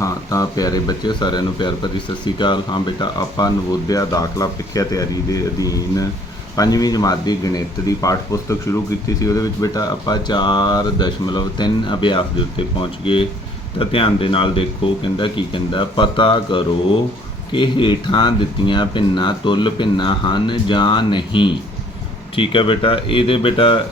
ਹਾਂ, ਤਾਂ ਪਿਆਰੇ ਬੱਚੇ ਸਾਰਿਆਂ ਨੂੰ ਪਿਆਰ ਭਰੀ ਸਤਿ ਸ਼੍ਰੀ ਅਕਾਲ। ਹਾਂ ਬੇਟਾ, ਆਪਾਂ ਨਵੋਦਿਆ ਦਾਖਲਾ ਪ੍ਰੀਖਿਆ ਤਿਆਰੀ ਦੇ ਅਧੀਨ ਪੰਜਵੀਂ ਜਮਾਤ ਦੀ ਗਣਿਤ ਦੀ ਪਾਠ ਪੁਸਤਕ ਸ਼ੁਰੂ ਕੀਤੀ ਸੀ। ਉਹਦੇ ਵਿੱਚ ਬੇਟਾ, ਆਪਾਂ 4.3 ਅਭਿਆਸ ਦੇ ਉੱਤੇ ਪਹੁੰਚ ਗਏ। ਤਾਂ ਧਿਆਨ ਦੇ ਨਾਲ ਦੇਖੋ, ਕਹਿੰਦਾ ਕੀ ਕਹਿੰਦਾ, ਪਤਾ ਕਰੋ ਕਿ ਹੇਠਾਂ ਦਿੱਤੀਆਂ ਭਿੰਨਾਂ ਤੁਲ ਭਿੰਨਾਂ ਹਨ ਜਾਂ ਨਹੀਂ। ਠੀਕ ਹੈ ਬੇਟਾ, ਇਹਦੇ ਬੇਟਾ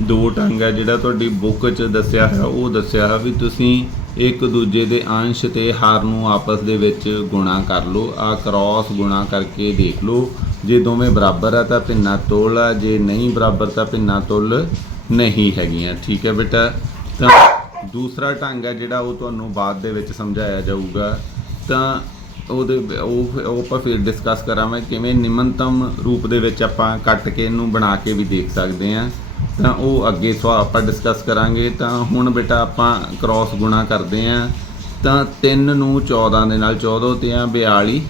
ਦੋ ਢੰਗ ਹੈ ਜਿਹੜਾ ਤੁਹਾਡੀ ਬੁੱਕ 'ਚ ਦੱਸਿਆ ਹੈ ਉਹ ਦੱਸਿਆ ਹੈ ਵੀ ਤੁਸੀਂ ਇੱਕ ਦੂਜੇ ਦੇ ਅੰਸ਼ ਤੇ ਹਰ ਨੂੰ ਆਪਸ ਦੇ ਵਿੱਚ ਗੁਣਾ ਕਰ ਲਓ। ਆ ਕ੍ਰਾਸ ਗੁਣਾ ਕਰਕੇ ਦੇਖ ਲਓ। ਜੇ ਦੋਵੇਂ ਬਰਾਬਰ ਆ ਤਾਂ ਭਿੰਨਾ ਤੁੱਲ ਆ। ਜੇ ਨਹੀਂ ਬਰਾਬਰ ਤਾਂ ਭਿੰਨਾ ਤੁੱਲ ਨਹੀਂ ਹੈਗੀਆਂ। ਠੀਕ ਹੈ ਬੇਟਾ? ਤਾਂ ਦੂਸਰਾ ਢੰਗ ਹੈ ਜਿਹੜਾ ਉਹ ਤੁਹਾਨੂੰ ਬਾਅਦ ਦੇ ਵਿੱਚ ਸਮਝਾਇਆ ਜਾਊਗਾ। ਤਾਂ ਉਹਦੇ ਉਹ ਉਹ ਆਪਾਂ ਫਿਰ ਡਿਸਕਸ ਕਰਾਂਗੇ ਕਿਵੇਂ ਨਿਮਨਤਮ ਰੂਪ ਦੇ ਵਿੱਚ ਆਪਾਂ ਕੱਟ ਕੇ ਇਹਨੂੰ ਬਣਾ ਕੇ ਵੀ ਦੇਖ ਸਕਦੇ ਹਾਂ। ਤਾਂ ਉਹ ਅੱਗੇ ਸਵਾ ਆਪਾਂ ਡਿਸਕਸ ਕਰਾਂਗੇ, ਤਾਂ ਹੁਣ ਬੇਟਾ ਆਪਾਂ ਕ੍ਰਾਸ ਗੁਣਾ ਕਰਦੇ ਹਾਂ, ਤਾਂ 3 ਨੂੰ 14 ਦੇ ਨਾਲ 14 ਤੇ ਆ 42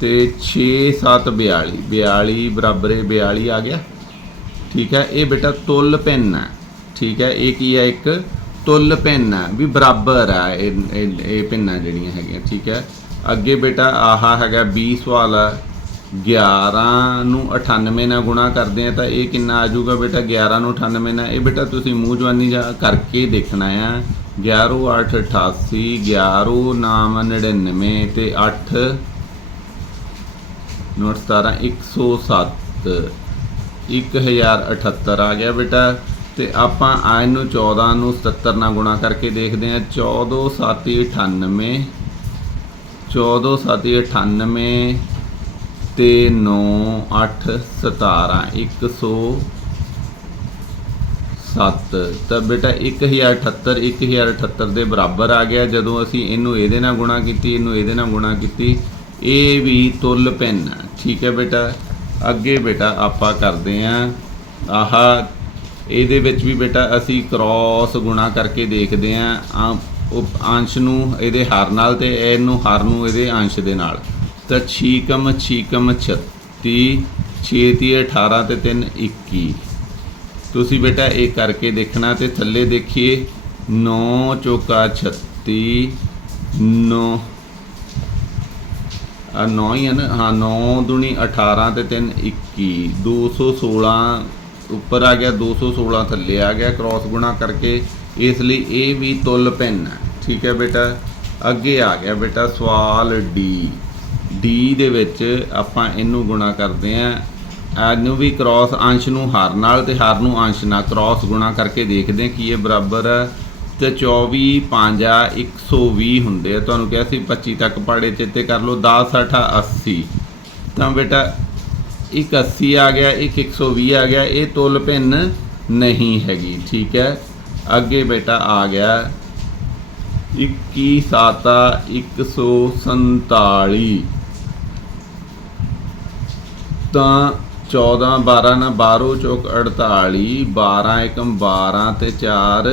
ਤੇ 6 7 42 42 ਬਰਾਬਰ ਹੈ 42 ਆ ਗਿਆ। ਠੀਕ ਹੈ, ਇਹ ਬੇਟਾ ਤੁਲ ਪੈਨ ਹੈ। ਠੀਕ ਹੈ, ਇਹ ਕੀ ਹੈ ਇੱਕ? ਤੁਲ ਪੈਨ ਹੈ, ਵੀ ਬਰਾਬਰ ਹੈ ਇਹ, ਇਹ- ਇਹ ਪੈਨਾਂ ਜਿਹੜੀਆਂ ਹੈਗੀਆਂ, ਠੀਕ ਹੈ। ਅੱਗੇ ਬੇਟਾ ਆਹਾ ਹੈਗਾ 20 ਸਵਾਲ ਹੈ। 11 ਨੂੰ 98 ਨਾਲ ਗੁਣਾ ਕਰਦੇ ਆ ਤਾਂ ਇਹ ਕਿੰਨਾ ਆ ਜਾਊਗਾ ਬੇਟਾ? 11 ਨੂੰ 98 ਨਾਲ। ਇਹ ਬੇਟਾ ਤੁਸੀਂ ਮੂੰਹ ਜਵਾਨੀ ਜਾ ਕਰਕੇ ਦੇਖਣਾ ਆ। 11 8 88 11 ਨਾਮ 99 ਤੇ 8 ਨੋਟ 17 107 1078 ਆ ਗਿਆ ਬੇਟਾ। ਤੇ ਆਪਾਂ ਆ ਇਹਨੂੰ 14 ਨੂੰ 77 ਨਾਲ ਗੁਣਾ ਕਰਕੇ ਦੇਖਦੇ ਆ 14 7 98 14 7 98 ਤੇ 9 8 17 107 ਤਾਂ ਬੇਟਾ 1078 1078 ਦੇ ਬਰਾਬਰ ਆ ਗਿਆ। ਜਦੋਂ ਅਸੀਂ ਇਹਨੂੰ ਇਹਦੇ ਨਾਲ ਗੁਣਾ ਕੀਤੀ, ਇਹਨੂੰ ਇਹਦੇ ਨਾਲ ਗੁਣਾ ਕੀਤੀ ਇਹ ਵੀ ਤੁਲ ਪੈਨ। ਠੀਕ ਹੈ ਬੇਟਾ? ਅੱਗੇ ਬੇਟਾ ਆਪਾਂ ਕਰਦੇ ਆਂ ਆਹ, ਇਹਦੇ ਵਿੱਚ ਵੀ ਬੇਟਾ ਅਸੀਂ ਕ੍ਰਾਸ ਗੁਣਾ ਕਰਕੇ ਦੇਖਦੇ ਆਂ ਆ ਅੰਸ਼ ਨੂੰ, ਇਹਦੇ ਹਾਰ ਨਾਲ ਤੇ ਇਹਨੂੰ ਹਾਰ ਨੂੰ ਇਹਦੇ ਅੰਸ਼ ਦੇ ਨਾਲ। ਤਾਂ ਛੀਕਮ ਛੀਕਮ 36 6 ਤੀ 18 ਤੇ 3 21 ਤੁਸੀਂ ਬੇਟਾ ਇਹ ਕਰਕੇ ਦੇਖਣਾ ਤੇ ਥੱਲੇ ਦੇਖੀਏ 9 ਚੌਕਾ 36 9 ਆ 9 ਹੀ ਹੈ ਨਾ? ਹਾਂ 9 ਦੁਨੀ 18 ਤੇ 3 21 216 ਉੱਪਰ ਆ ਗਿਆ 216 ਥੱਲੇ ਆ ਗਿਆ ਕ੍ਰਾਸ ਗੁਣਾ ਕਰਕੇ ਇਸ ਲਈ ਇਹ ਵੀ ਤੁਲ ਪੈਨ ਹੈ ਠੀਕ ਹੈ ਬੇਟਾ? ਅੱਗੇ ਆ ਗਿਆ ਬੇਟਾ ਸਵਾਲ ਡੀ ਡੀ ਦੇ ਵਿੱਚ ਆਪਾਂ ਇਹਨੂੰ ਗੁਣਾ ਕਰਦੇ ਆਂ ਇਹਨੂੰ ਵੀ ਕ੍ਰਾਸ ਅੰਸ਼ ਨੂੰ ਹਰ ਨਾਲ ਤੇ ਹਰ ਨੂੰ ਅੰਸ਼ ਨਾਲ ਕ੍ਰਾਸ ਗੁਣਾ ਕਰਕੇ ਦੇਖਦੇ ਹਾਂ ਕਿ ਇਹ ਬਰਾਬਰ ਹੈ। ਤੇ 24 5 120 ਹੁੰਦੇ ਆ। ਤੁਹਾਨੂੰ ਕਿਹਾ ਸੀ 25 ਤੱਕ ਪਹਾੜੇ ਚੇਤੇ ਕਰ ਲਓ 10 60 80 ਤਾਂ ਬੇਟਾ ਇੱਕ 80 ਆ ਗਿਆ, ਇੱਕ 120 ਆ ਗਿਆ। ਇਹ ਤੁਲ ਭਿੰਨ ਨਹੀਂ ਹੈਗੀ, ਠੀਕ ਹੈ? ਅੱਗੇ ਬੇਟਾ ਆ ਗਿਆ। 21 7 147 ਤਾਂ 14 12 ਨਾ 12 ਚੌਕ 48 12 ਏਕਮ 12 ਤੇ 4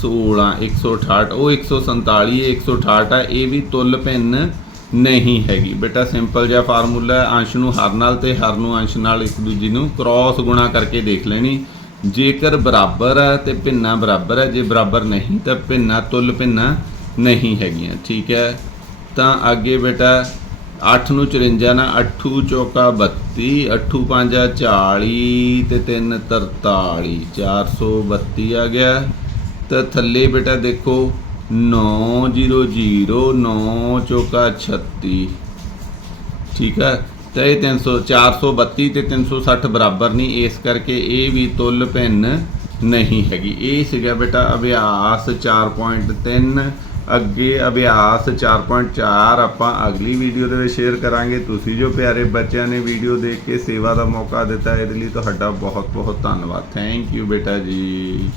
16 168 ਉਹ 147 ਇਹ 168 ਆ, ਇਹ ਵੀ ਤੁਲ ਭਿੰਨ ਨਹੀਂ ਹੈਗੀ। ਬੇਟਾ, ਸਿੰਪਲ ਜਿਹਾ ਫਾਰਮੂਲਾ ਹੈ, ਅੰਸ਼ ਨੂੰ ਹਰ ਨਾਲ ਤੇ ਹਰ ਨੂੰ ਅੰਸ਼ ਨਾਲ ਇੱਕ ਦੂਜੀ ਨੂੰ ਕ੍ਰਾਸ ਗੁਣਾ ਕਰਕੇ ਦੇਖ ਲੈਣੀ। ਜੇਕਰ ਬਰਾਬਰ ਹੈ ਤੇ ਭਿੰਨਾ ਬਰਾਬਰ ਹੈ, ਜੇ ਬਰਾਬਰ ਨਹੀਂ ਤਾਂ ਭਿੰਨਾ, ਤੁਲ ਭਿੰਨਾ ਨਹੀਂ ਹੈਗੀਆਂ। ਠੀਕ ਹੈ? ਤਾਂ ਅੱਗੇ ਬੇਟਾ 8 ਨੂੰ 54 ਨਾ 8 ਚੌਕਾ 32 8 5 40 ਤੇ 3 43 432 ਆ ਗਿਆ। ਤਾਂ ਥੱਲੇ ਬੇਟਾ ਦੇਖੋ 900 9 ਚੌਕਾ 36 ਠੀਕ ਹੈ ਤਾਂ ਇਹ 300 432 ਤੇ 360 ਬਰਾਬਰ ਨਹੀਂ। ਇਸ ਕਰਕੇ ਇਹ ਵੀ ਤੁਲ ਭਿੰਨ ਨਹੀਂ ਹੈਗੀ। ਇਹ ਸੀਗਾ ਬੇਟਾ ਅਭਿਆਸ 4.3 ਅੱਗੇ ਅਭਿਆਸ 4.4 ਆਪਾਂ ਅਗਲੀ ਵੀਡੀਓ ਦੇ ਵਿੱਚ ਸ਼ੇਅਰ ਕਰਾਂਗੇ। ਤੁਸੀਂ ਜੋ ਪਿਆਰੇ ਬੱਚਿਆਂ ਨੇ ਵੀਡੀਓ ਦੇਖ ਕੇ ਸੇਵਾ ਦਾ ਮੌਕਾ ਦਿੱਤਾ, ਇਹਦੇ ਲਈ ਤੁਹਾਡਾ ਬਹੁਤ ਬਹੁਤ ਧੰਨਵਾਦ। ਥੈਂਕ ਯੂ ਬੇਟਾ ਜੀ।